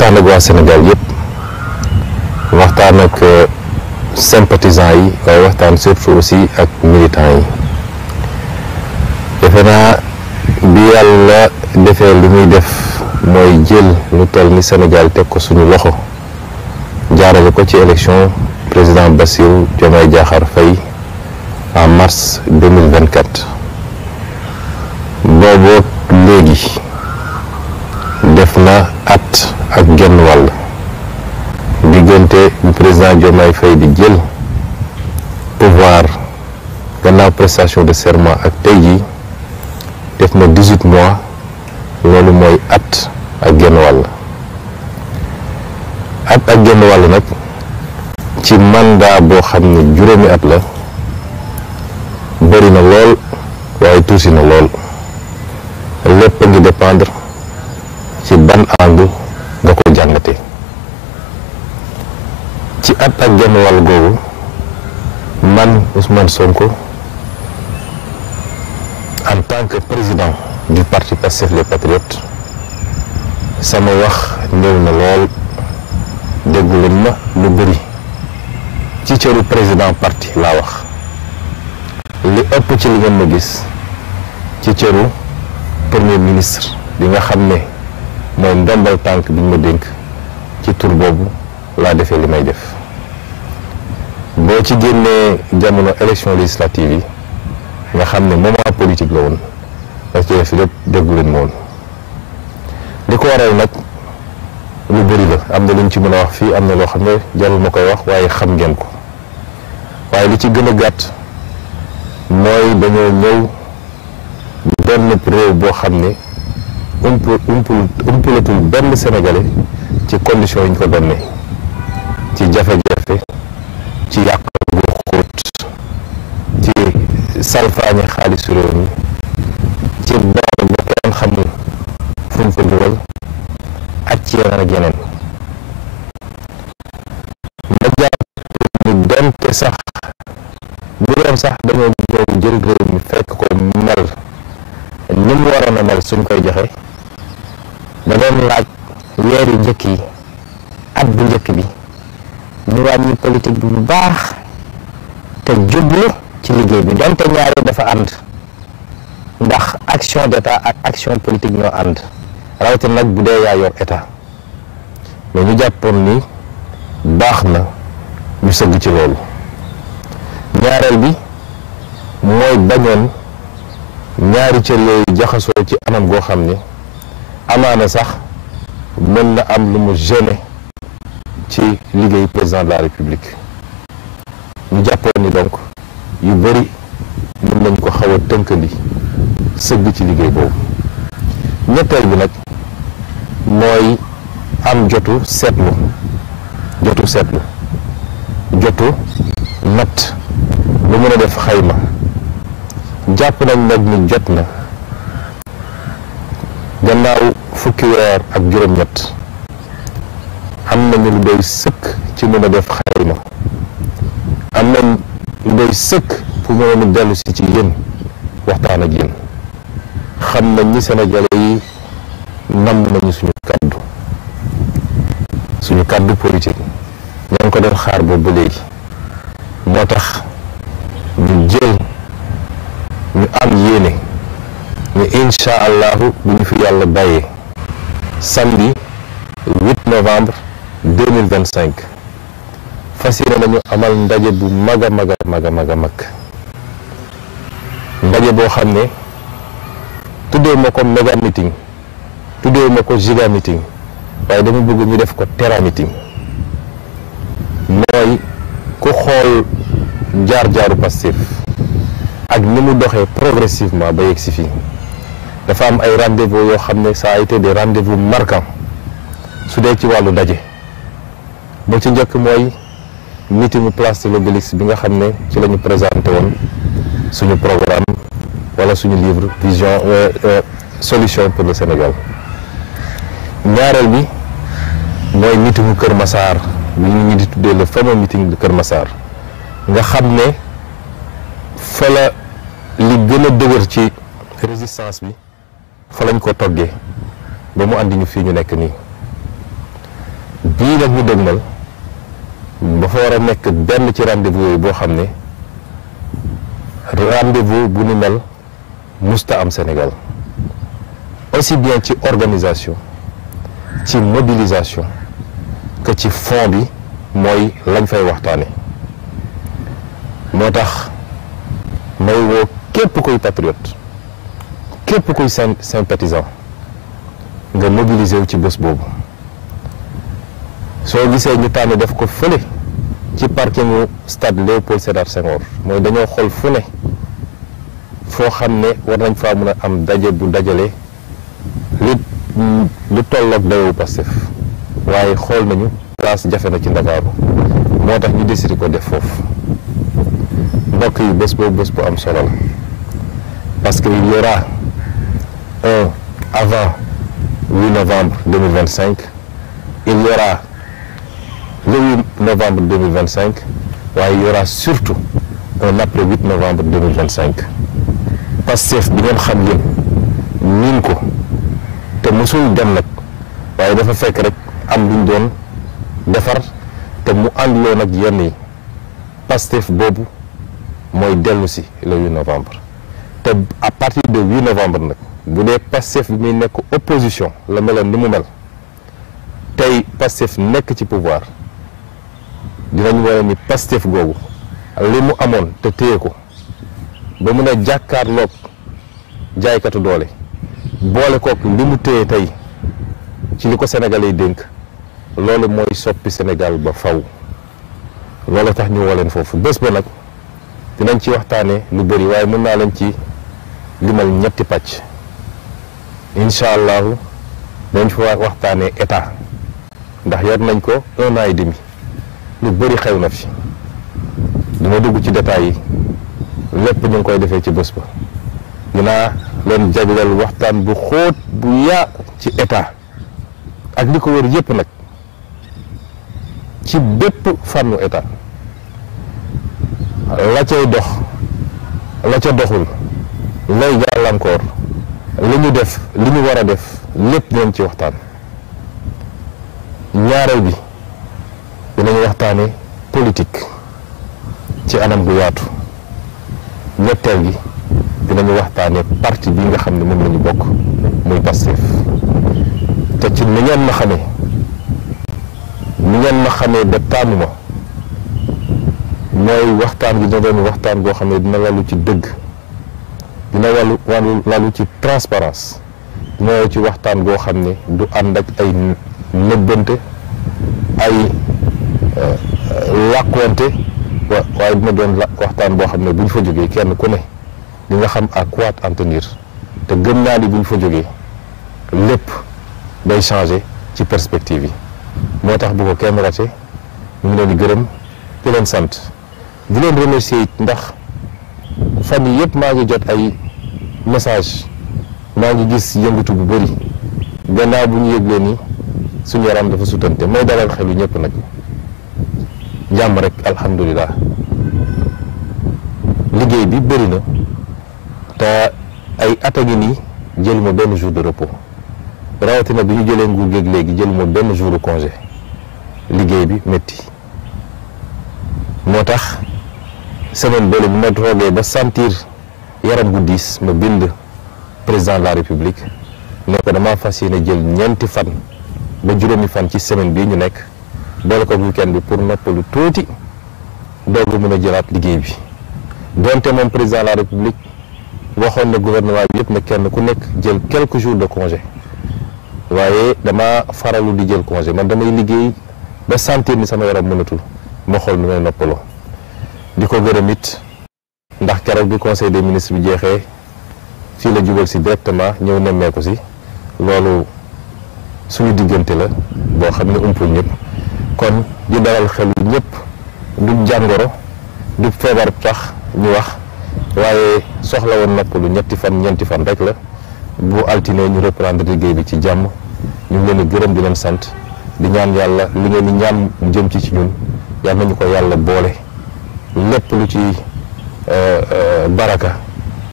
waxtaan ak waa Sénégal yëpp waxtaan ak sympathisants yi waaye waxtaan surtout aussi ak militants yi defe naa bi yàlla defee li muy def mooy jël lu toll ni Sénégal teg ko suñu loxo jaarale ko ci élection président Bassirou Diomaye Diakhar Faye en mars 2024 boobu léegi def na at ak genn wàll diggante bu président Diomaye Faye di jël pouvoir gannaaw prestation de serment ak tey jii def na 18 mois loolu mooy at ak genn wàll nag ci mandat boo xam ne juróomi at la bëri na lool waaye tuuti na lool lépp a ngi dépendre ci ban angle nga ko jàngate ci at ak genn wàll googu man Ousmane Sonko en tant que président du parti Pastef les Patriotes sama wax néew na lool déggu leen ma lu bëri ci cëru président parti laa wax li ëpp ci li ngeen ma gis ci cëru premier ministre bi nga xam ne mooy ndombal tànk bi ñu ma dénk ci tur boobu laa defee li may def boo ci génnee jamono élection législative yi nga xam ne moment politique la woon da ci def lépp déggu leen ma woon li ko waral nag lu bëri la am na lu ñu ci mën a wax fii am na loo xam ne jarul ma koy wax waaye xam ngeen ko waaye li ci gën a gàtt mooy dañoo ñëw benn réew boo xam ne umpulatul benn sénégalais ci condition yi ñu ko donne ci jafe-jafe ci yàq gu xóot ci salfaañe xaalisu réew mi ci bor ba kenn xamul fu ñu ko dugal ak ci yeneen ak yeneen ma jàpp ni donte sax bu doon sax dañoo ñëw jël réew mi fekk ko mel ni mu waroon a mel suñ koy joxe da doon laaj weer yu njëkk yi at bu njëkk bi ñu wàññi politique bi bu baax te jublu ci liggéey bi donte ñaari dafa ànd ndax action d'état ak action politique ñoo ànd rawatina nag bu dee yaa yor état mais ñu jàppoon ni baax na ñu sëgg ci loolu ñaareel bi mooy bañoon ñaari cër yooyu jaxasoo ci anam goo xam ne amaana sax mën na am lu mu gêné ci liggéey président de la république ñu jàppoon ni donc yu bëri mën nañ ko xaw a tënkandi sëgg ci liggéey boobu ñetteel bi nag mooy am jotu seetlu jotu natt lu mën a def xayma jàpp nañ nag ni jot na gannaaw fukki weer ak juróom-ñett am nañu lu doy sëkk ci mën a def xayma am nañ lu doy sëkk pour mën a dellu si ci yéen waxtaan ak yéen xam nañ ni Sénégalais yi namm nañu suñu kàddu politique ñoo ngi ko doon xaar boobu ba léegi moo tax ñu jël ñu am yéene ñu incha allahu bu ñu fi yàlla bàyyee samedi 8 novembre 2025 fas yéene nañu amal ndaje bu mag a mag a mag a mag a mag ndaje boo xam ne tuddee ma ko méga meeting tuddee ma ko giga meeting waaye dama bëgg ñu def ko tera meeting mooy ku xool jaar-jaaru Pastef ak ni mu doxee progressivement ba yegg si fii dafa am ay rendez-vous yoo xam ne ça a été des rendez-vous marquants su dee ci wàllu daje ba ci njëkk mooy meeting place de l'Obélisque bi nga xam ne ci la ñu présenté woon suñu programme wala suñu livre vision solution pour le Sénégal ñaareel bi mooy meetingu Kër Massar bi ñu di tuddee le fameux meeting de Kër Massar nga xam ne fa la li gën a dëgër ci résistance bi fa lañ ko toggee ba mu andi ñu fii ñu nekk nii bii nag ñu dëgmal dafa war a nekk benn ci rendez-vous yooyu boo xam ne rendez-vous bu ni mel musta am Sénégal, aussi bien ci organisation ci mobilisation que ci fond bi mooy lañ fay waxtaane. moo tax may woo képp kuy patriote képp kuy sympathisant nga mobiliser wu ci bés boobu. soo gisee ñu tànn def ko fële ci parkingu stade Léopold Sédar Senghor mooy dañoo xool fu ne foo xam ne war nañ faa mën a am daje bu dajale lu tolloog dayowu Pastef, waaye xool nañu place jafe na ci Ndakaaru moo tax ñu décidé ko def foofu. mbokk yi bés boobu bés bu am solo la parce que il y aura un avant 8 novembre 2025, il y aura le 8 novembre 2025, waaye il y aura surtout un après 8 novembre 2025. Pastef bi ngeen xam yéen miin ko te mosul dem nag waaye dafa fekk rek am luñ doon defar te mu ànduloo nag yenn yi. Pastef boobu mooy dellu si le 8 novembre te à partir de 8 novembre nag bu dee Pastef bi muy nekk opposition la meloon ni mu mel tey Pastef nekk ci pouvoir dinañ wane ni Pastef googu li mu amoon te téye ko ba mun a jàkkaarloog jaaykatu doole boole kook li mu téye tey ci li ko Sénégalais yi dénk loolu mooy soppi Sénégal ba faw. loolu tax ñu woo leen foofu bés ba nag dinañ ci waxtaanee lu bëri waaye mën naa leen ci limal ñetti pàcc. incha allahu dañ fa waxtaanee état ndax yor nañ ko 1 an et demi lu bëri xew na fi duma dugg ci détails yi lépp ñu ngi koy defee ci bés ba. dinaa leen jagleel waxtaan bu xóot bu yaa ci état ak li ko wër yépp nag ci bépp fànnu état la cay dox la ca doxul lay gàllankoor li ñu def li ñu war a def lépp dinañ ci waxtaan. ñaareel bi dinañu waxtaane politique ci anam gu yaatu. ñetteel gi dinañu waxtaane parti bi nga xam ne moom la ñu bokk muy Pastef te ci ni ngeen ma xamee ba tànn ma mooy waxtaan gi dina doon waxtaan goo xam ne dina lalu ci dëgg, dina lalu ci transparence, dina lalu ci waxtaan goo xam ne du ànd ak ay nëbbante ay làqwante waaye dina doon waxtaan boo xam ne bu ñu fa jógee kenn ku ne di nga xam à quoi en tenir te gëm naa ni bu ñu fa jógee lépp day changer ci perspective yi. moo tax bu ko kenn raté ñu ngi leen di gërëm di leen sant di leen remercier it ndax fan yi yëpp maa ngi jot ay message maa ngi gis yëngatu bu bëri gannaaw bu ñu yëglee ni suñu yaram dafa sutante may dalal xelu ñëpp nag jàmm rek alhamdulilah. liggéey bi bëri na te ay at a ngi nii jëluma benn jour de repos rawatina bi ñu jëlee nguur géeg léegi jëluma benn jour de congé liggéey bi métti moo tax semaine bële bi ma toogee ba sentir yaram gu diis ma bind président de la république ne ko dama fas yéene jël 4 fan ba juróomi fan ci semaine bii ñu nekk boole ko weekend bi pour noppalu tuuti doogu mën a jëlaat liggéey bi donte moom président de la république waxoon na gouvernement bi yëpp ne kenn ku nekk jël quelques jours de congé waaye dama faralu di jël congé man damay liggéey ba sentir ni sama yaram mënatul ma xool nu may noppaloo di ko gërëm it ndax keroog bi conseil des ministres bi jeexee fii la jubal si directement ñëw nemmeeku si loolu suñu diggante la boo xam ne umpul ñëpp kon di dalal xelu ñëpp du jàngoro du feebar tax ñu wax waaye soxla woon noppalu ñeenti fan rek la bu altine ñu reprendre liggéey bi ci jàmm ñu ngi leen di gërëm di leen sant di ñaan yàlla li ngeen di ñaan mu jëm ci ñun yàlla nañu ko yàlla boole lépp lu ci baraka